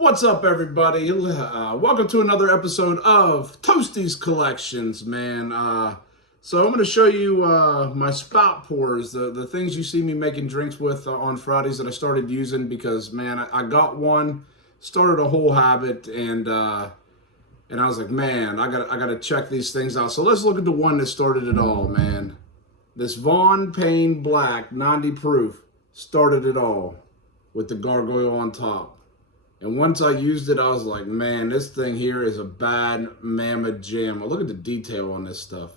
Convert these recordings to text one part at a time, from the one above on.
What's up, everybody? Welcome to another episode of Toasty's Collections, man. So I'm going to show you my spout pours, the things you see me making drinks with on Fridays that I started using because, man, I got one, started a whole habit, and I was like, man, I got to check these things out. So let's look at the one that started it all, man. This Von Payne Black 90 proof started it all with the gargoyle on top. And once I used it, I was like, man, this thing here is a bad mammoth jam. Look at the detail on this stuff.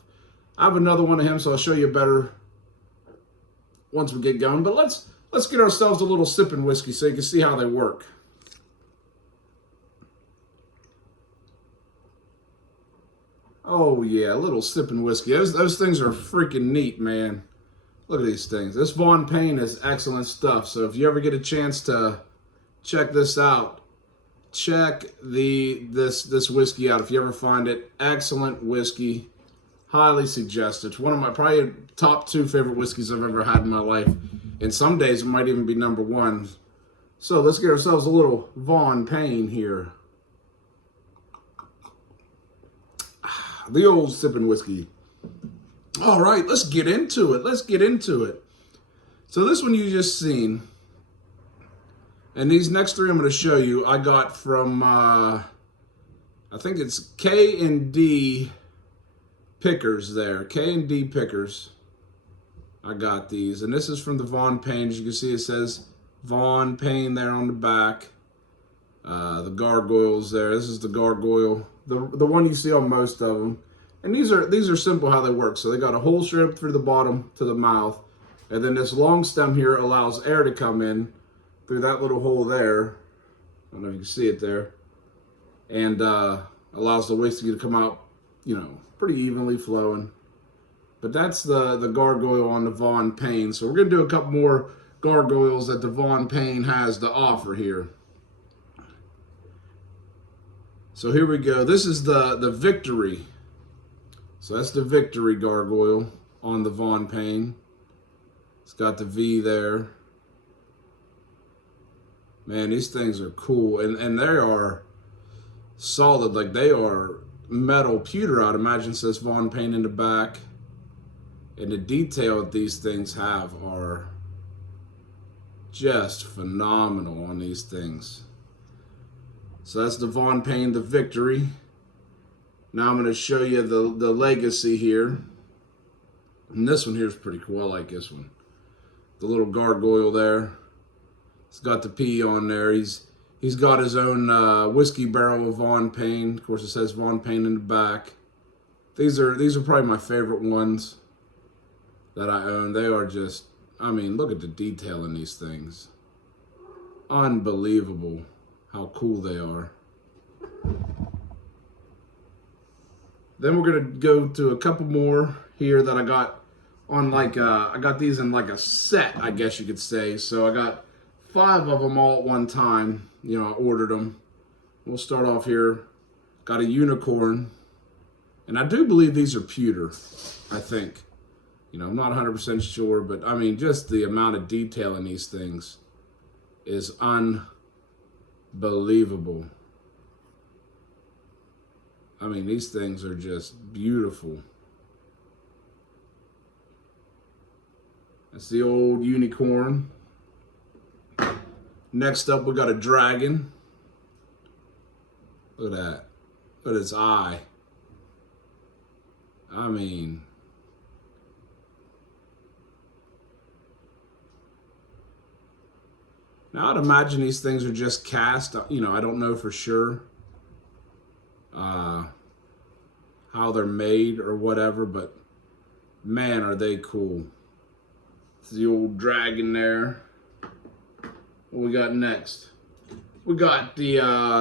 I have another one of him, so I'll show you better once we get going. But let's get ourselves a little sipping whiskey so you can see how they work. Oh yeah, a little sipping whiskey. Those things are freaking neat, man. Look at these things. This Von Payne is excellent stuff. So if you ever get a chance to check this out, check this whiskey out if you ever find it. Excellent whiskey, highly suggested. It's one of my probably top 2 favorite whiskeys I've ever had in my life, and some days it might even be number 1. So let's get ourselves a little Von Payne here. The old sipping whiskey. All right, let's get into it. So this one you just seen, and these next 3 I'm going to show you, I got from, I think it's K&D Pickers there. K&D Pickers. I got these. And this is from the Von Payne. As you can see, it says Von Payne there on the back. The gargoyles there. This is the gargoyle. The one you see on most of them. And these are simple how they work. So they got a hole strip through the bottom to the mouth. And then this long stem here allows air to come in through that little hole there. I don't know if you can see it there. And allows the whiskey to come out, you know, pretty evenly flowing. But that's the gargoyle on the Von Payne. So we're going to do a couple more gargoyles that the Von Payne has to offer here. So here we go. This is the Victory. So that's the Victory gargoyle on the Von Payne. It's got the V there. Man, these things are cool, and they are solid. Like, they are metal pewter, I'd imagine. Says Von Payne in the back. And the detail that these things have are just phenomenal on these things. So that's the Von Payne, the Victory. Now I'm going to show you the Legacy here. And this one here is pretty cool. I like this one. The little gargoyle there. It's got the P on there. He's got his own whiskey barrel of Von Payne. Of course, it says Von Payne in the back. These are probably my favorite ones that I own. They are just, I mean, look at the detail in these things. Unbelievable how cool they are. Then we're gonna go to a couple more here that I got on, like I got these in like a set, I guess you could say. So I got 5 of them all at one time. You know, I ordered them. We'll start off here. Got a unicorn. And I do believe these are pewter, I think. You know, I'm not 100% sure, but I mean, just the amount of detail in these things is unbelievable. I mean, these things are just beautiful. That's the old unicorn. Next up, we got a dragon. Look at that. Look at its eye. I mean, now I'd imagine these things are just cast. You know, I don't know for sure how they're made or whatever, but man, are they cool. It's the old dragon there. What we got next? We got the,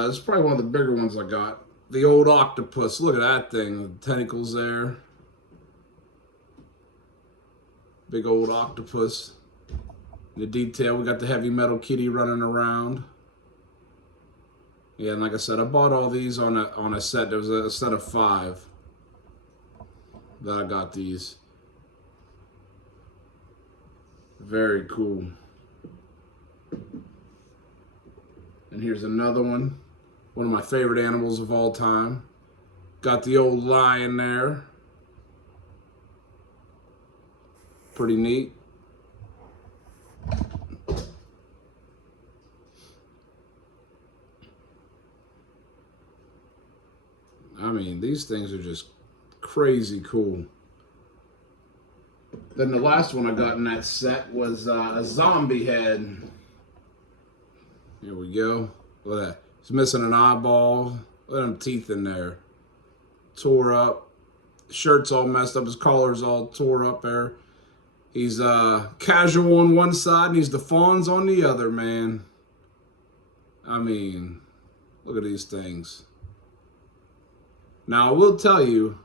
it's probably one of the bigger ones I got. The old octopus. Look at that thing. The tentacles there. Big old octopus. The detail. We got the heavy metal kitty running around. Yeah, and like I said, I bought all these on a set. There was a set of 5 that I got these. Very cool. And here's another one. One of my favorite animals of all time. Got the old lion there. Pretty neat. I mean, these things are just crazy cool. Then the last one I got in that set was a zombie head. Here we go. Look at that. He's missing an eyeball. Look at them teeth in there. Tore up. Shirt's all messed up. His collar's all tore up there. He's casual on one side and he's the fawns on the other, man. I mean, look at these things. Now, I will tell you,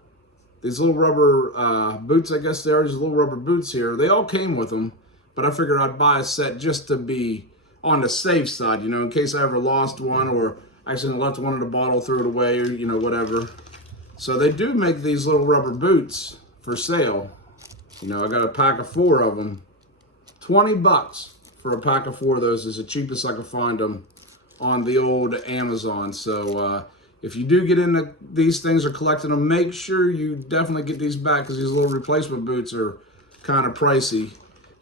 these little rubber boots, I guess they are, these little rubber boots here, they all came with them, but I figured I'd buy a set just to be on the safe side, you know, in case I ever lost one or accidentally left one in the bottle, threw it away, or, you know, whatever. So they do make these little rubber boots for sale. You know, I got a pack of 4 of them. 20 bucks for a pack of 4 of those is the cheapest I could find them on the old Amazon. So if you do get into these things or collecting them, make sure you definitely get these back because these little replacement boots are kind of pricey.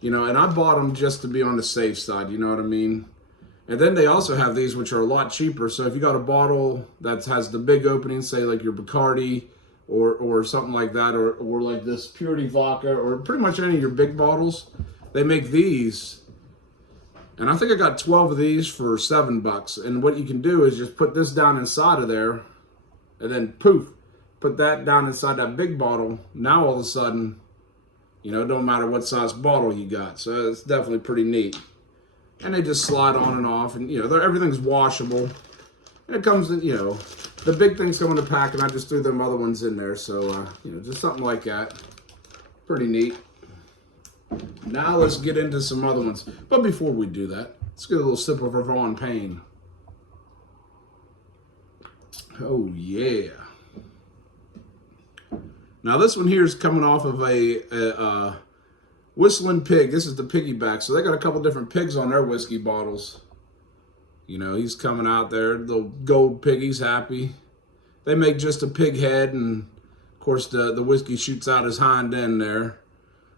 You know, and I bought them just to be on the safe side, you know what I mean? And then they also have these which are a lot cheaper. So if you got a bottle that has the big opening, say like your Bacardi or something like that, or like this Purity Vodka, or pretty much any of your big bottles, they make these. And I think I got 12 of these for 7 bucks. And what you can do is just put this down inside of there, and then poof, put that down inside that big bottle. Now all of a sudden, you know, it don't matter what size bottle you got. So it's definitely pretty neat. And they just slide on and off, and you know, everything's washable. And it comes in, you know, the big things come in the pack, and I just threw them other ones in there. So, you know, just something like that. Pretty neat. Now let's get into some other ones. But before we do that, let's get a little sip of our Vaughn Payne. Oh, yeah. Now this one here is coming off of a Whistling Pig. This is the piggyback. So they got a couple different pigs on their whiskey bottles. You know, he's coming out there, the gold pig, he's happy. They make just a pig head, and of course the whiskey shoots out his hind end there.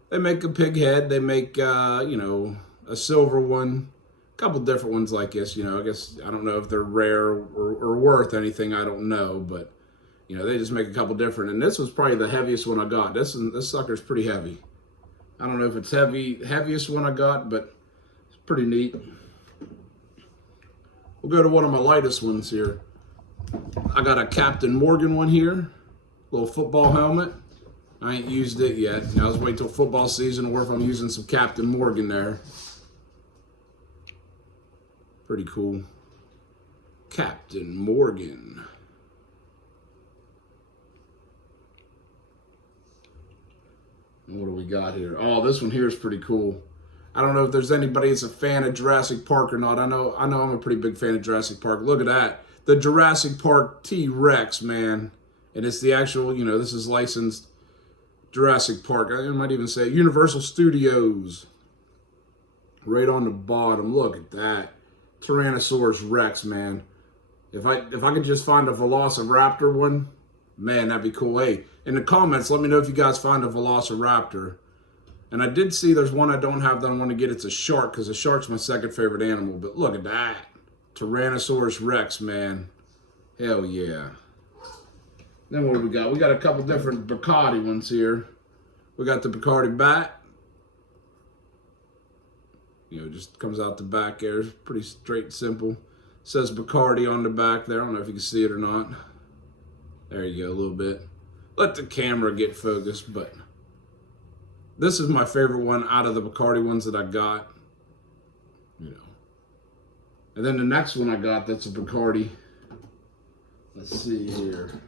They make a pig head, they make, you know, a silver one, a couple different ones like this, you know, I guess, I don't know if they're rare or worth anything, I don't know, but, you know, they just make a couple different, and this was probably the heaviest one I got. This sucker's pretty heavy. I don't know if it's heaviest one I got, but it's pretty neat. We'll go to one of my lightest ones here. I got a Captain Morgan one here, little football helmet. I ain't used it yet. You know, I was waiting till football season or if I'm using some Captain Morgan there. Pretty cool. Captain Morgan. And what do we got here? Oh, this one here is pretty cool. I don't know if there's anybody that's a fan of Jurassic Park or not. I know I'm a pretty big fan of Jurassic Park. Look at that. The Jurassic Park T-Rex, man. And it's the actual, you know, this is licensed Jurassic Park. I might even say Universal Studios. Right on the bottom. Look at that. Tyrannosaurus Rex, man. If I could just find a Velociraptor one, man, that'd be cool. Hey, in the comments, let me know if you guys find a Velociraptor. And I did see there's one I don't have that I want to get. It's a shark, because a shark's my second favorite animal. But look at that. Tyrannosaurus Rex, man. Hell yeah. Then what do we got? We got a couple different Bacardi ones here. We got the Bacardi bat. You know, just comes out the back there. It's pretty straight and simple. It says Bacardi on the back there. I don't know if you can see it or not. There you go, a little bit. Let the camera get focused, but this is my favorite one out of the Bacardi ones that I got. You know. And then the next one I got, that's a Bacardi. Let's see here.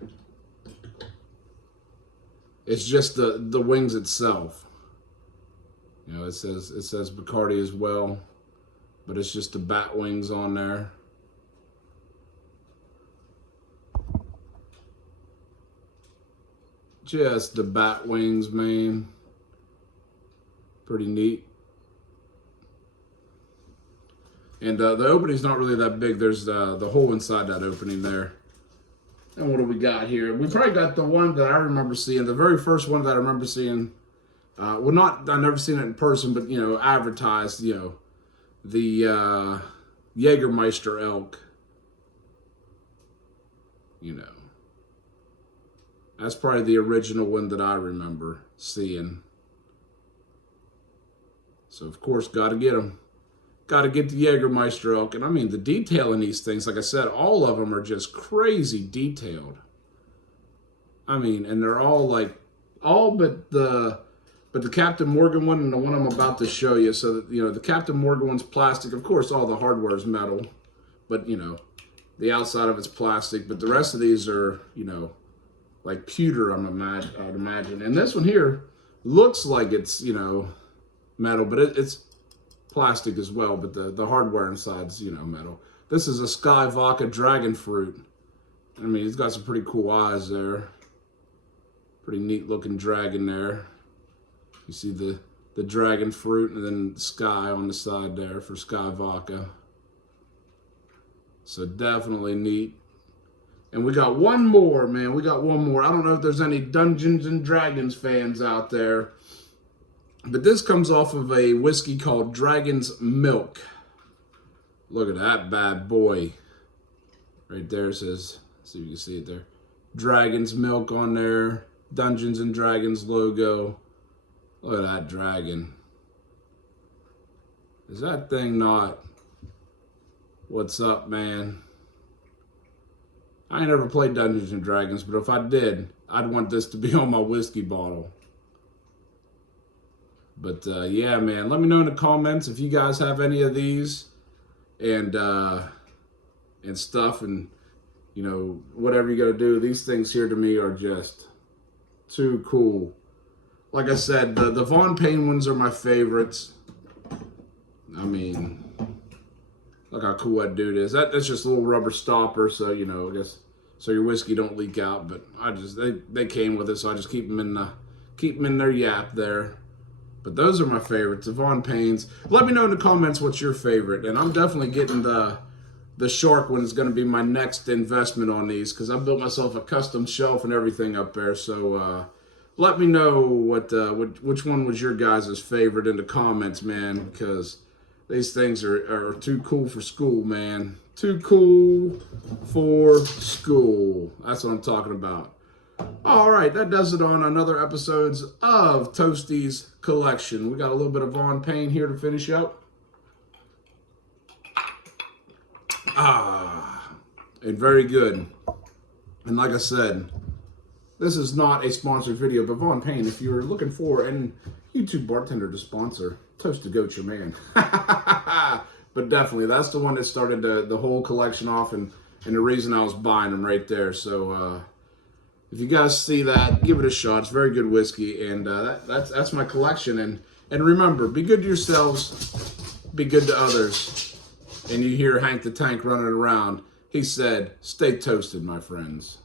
It's just the wings itself. You know, it says Bacardi as well, but it's just the bat wings on there. Just the bat wings, man. Pretty neat. And the opening's not really that big. There's the hole inside that opening there. And what do we got here? We probably got the one that I remember seeing, the very first one that I remember seeing. Well, not, I've never seen it in person, but, you know, advertised, you know, the Jägermeister elk. You know. That's probably the original one that I remember seeing. So, of course, got to get them. Got to get the Jägermeister elk. And, I mean, the detail in these things, like I said, all of them are just crazy detailed. I mean, and they're all like, all but the Captain Morgan one and the one I'm about to show you. So, that, you know, the Captain Morgan one's plastic. Of course, all the hardware is metal. But, you know, the outside of it's plastic. But the rest of these are, you know, like pewter, I'd imagine. And this one here looks like it's, you know, metal, but it's plastic as well. But the hardware inside's, you know, metal. This is a Sky Vodka Dragon Fruit. I mean, he's got some pretty cool eyes there. Pretty neat looking dragon there. You see the dragon fruit and then the sky on the side there for Sky Vodka. So definitely neat. And we got one more, man. We got one more. I don't know if there's any Dungeons and Dragons fans out there. But this comes off of a whiskey called Dragon's Milk. Look at that bad boy. Right there it says, see if you can see it there. Dragon's Milk on there. Dungeons and Dragons logo. Look at that dragon. Is that thing not? What's up, man? I ain't never played Dungeons and Dragons, but if I did, I'd want this to be on my whiskey bottle. But yeah, man, let me know in the comments if you guys have any of these and stuff, and you know, whatever you gotta do. These things here to me are just too cool. Like I said, the Von Payne ones are my favorites. I mean, look how cool that dude is. That's just a little rubber stopper, so you know, I guess so your whiskey don't leak out. But I just they came with it, so I just keep them in their yap there. But those are my favorites, the Von Paynes. Let me know in the comments what's your favorite, and I'm definitely getting the Shark one is going to be my next investment on these because I built myself a custom shelf and everything up there. So let me know which one was your guys' favorite in the comments, man, because these things are too cool for school, man. Too cool for school. That's what I'm talking about. All right, that does it on another episodes of Toasty's Collection. We got a little bit of Von Payne here to finish up. And very good. And like I said, this is not a sponsored video, but Von Payne, if you're looking for an YouTube bartender to sponsor, Toast to Goat your man. But definitely, that's the one that started the whole collection off, and the reason I was buying them right there. So if you guys see that, give it a shot. It's very good whiskey, and that's my collection. And remember, be good to yourselves, be good to others. And you hear Hank the Tank running around. He said, stay toasted, my friends.